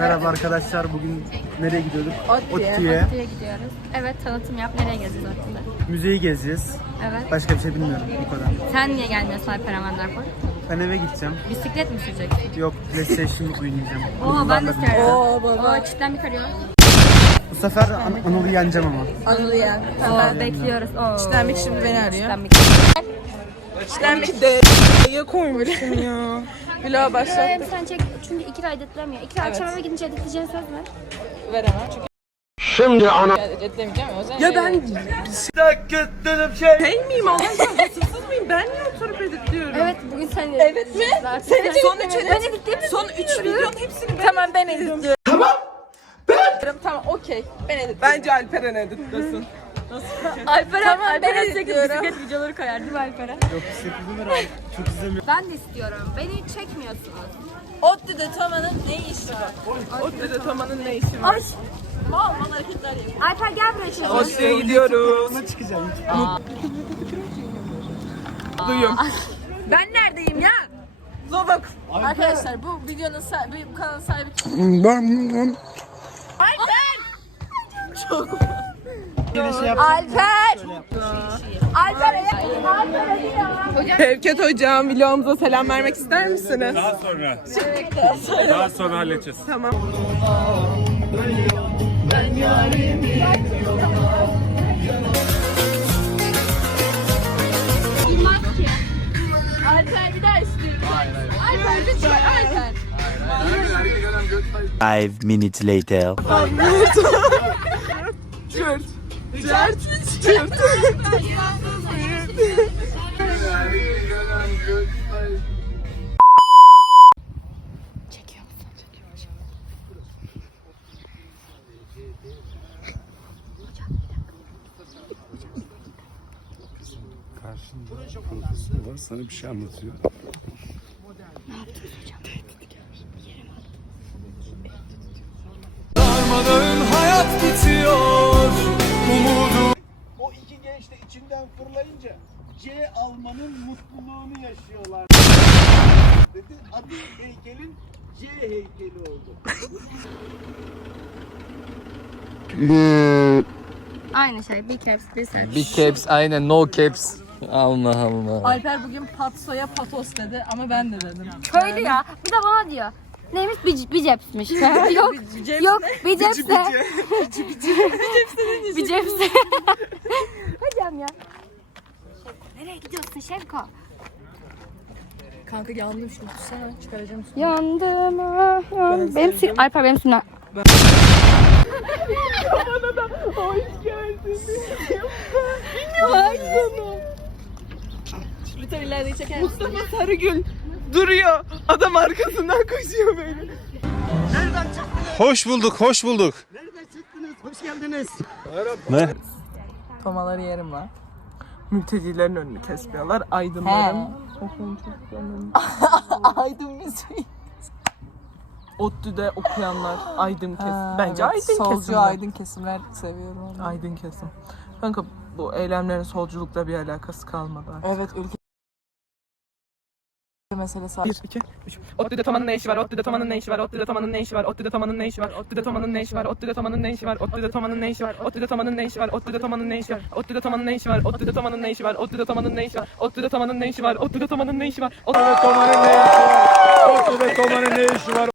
Merhaba arkadaşlar. Bugün nereye gidiyorduk? Otti'ye. Otti'ye. Gidiyoruz. Evet tanıtım yap. Nereye gezeceğiz Otti'de? Müzeyi gezeceğiz. Evet. Başka bir şey bilmiyorum bu kadar. Sen niye gelmiyorsun Alper Amandarkol? Ben eve gideceğim. Bisiklet mi süreceksin? Yok PlayStation oynayacağım. Oo ben de istiyorum. Oo baba. Oo çitten bir karıyor. Bu sefer An- Anıl'ı yeneceğim ama. Anılı yani. Oo bekliyoruz. Oo. Çitlenmek şimdi beni arıyor. Çitlenmek. Çitlenmek de ya koymuşum ya. Vlog başlattı. Hem sen çek çünkü iki ay editlemiyor. İki ay akşam eve gidince editleyeceğin söz ver. Veremem çünkü. Şimdi ana. Ya. O zaman Ya şey- ben şey miyim Allah aşkına huzursuz muyum? Ben niye oturup editliyorum? Evet bugün sen Evet mi? Sen de son üç Ben editleyeyim Son üç videonun hepsini ben Tamam ben editliyorum. Tamam. Ben. Tamam okey. Ben editliyorum. Bence Alperen editlesin. Alper'e Tamam, ben Alper'e çekip editliyorum. bisiklet videoları koyar değil mi? Yok bisikletimi ver abi. Çok izlemiyorum. Ben de istiyorum. Beni hiç çekmiyorsunuz. Ottu'da Tama'nın ne işi var? O dede Tama'nın ne işi var? Ay. Mal mal hareketler yapıyor. Alper gel buraya şimdi. Otlu'ya gidiyoruz. Ona çıkacağım. Duyum. Ben neredeyim ya? Zobak. Arkadaşlar bu videonun sahibi, bu kanalın sahibi kim? Yine şey yap. Alper. Alper. Alper Şevket Hocam vlogumuza selam vermek ister misiniz? Daha sonra. Daha sonra halledeceğiz. Tamam. Alper bir daha istiyorum. Alper lütfen Alper. Five minutes later. Cırt. Certiz. Certiz. Karşında profesör var sana bir şey anlatıyor. Ne yaptınız hocam? İçinden fırlayınca C almanın mutluluğunu yaşıyorlar. Dedi adı heykelin C heykeli oldu. Aynı şey. Bir caps, bir set. Big caps aynen no caps. Allah Allah. Alper bugün patsoya patos dedi ama ben de dedim. Köylü ya. Bir de bana diyor. Neymiş? Bir, bir cepsmiş. yok. yok. Bir cepse. bir cepse. Hocam ya. Nereye gidiyorsun Şevko? Kanka yandım şunu tutsana çıkaracağım. Yandım. ah, ah. Benim si Alper benim sinan. Lütfen ileride çeker Mustafa Sarıgül duruyor. Adam arkasından koşuyor böyle. Hoş bulduk, hoş bulduk. Nereden çıktınız? Hoş geldiniz. Ne? Tomaları yerim lan. Mültecilerin önünü kesmiyorlar. Aydınların. Aydın müziği. ODTÜ'de okuyanlar aydın kesim. Bence aydın Solcu kesimler. aydın kesimler seviyorum onu. Aydın kesim. Kanka bu eylemlerin solculukla bir alakası kalmadı. artık. Evet ülke meselesi. 1, 2, 3. ODTÜ'de Toma'nın ne işi var? ODTÜ'de Toma'nın ne işi var? ODTÜ'de Toma'nın ne işi var? ODTÜ'de Toma'nın ne işi var? ODTÜ'de Toma'nın ne işi var? ODTÜ'de Toma'nın ne işi var? ODTÜ'de Toma'nın ne işi var? ODTÜ'de Toma'nın ne işi var? ODTÜ'de Toma'nın ne işi var? ODTÜ'de Toma'nın ne işi var? ODTÜ'de Toma'nın ne işi var? ODTÜ'de Toma'nın ne işi var? ODTÜ'de Toma'nın ne işi var? ODTÜ'de Toma'nın ne işi var? ODTÜ'de Toma'nın ne işi var? Ortada Toma'nın ne işi var?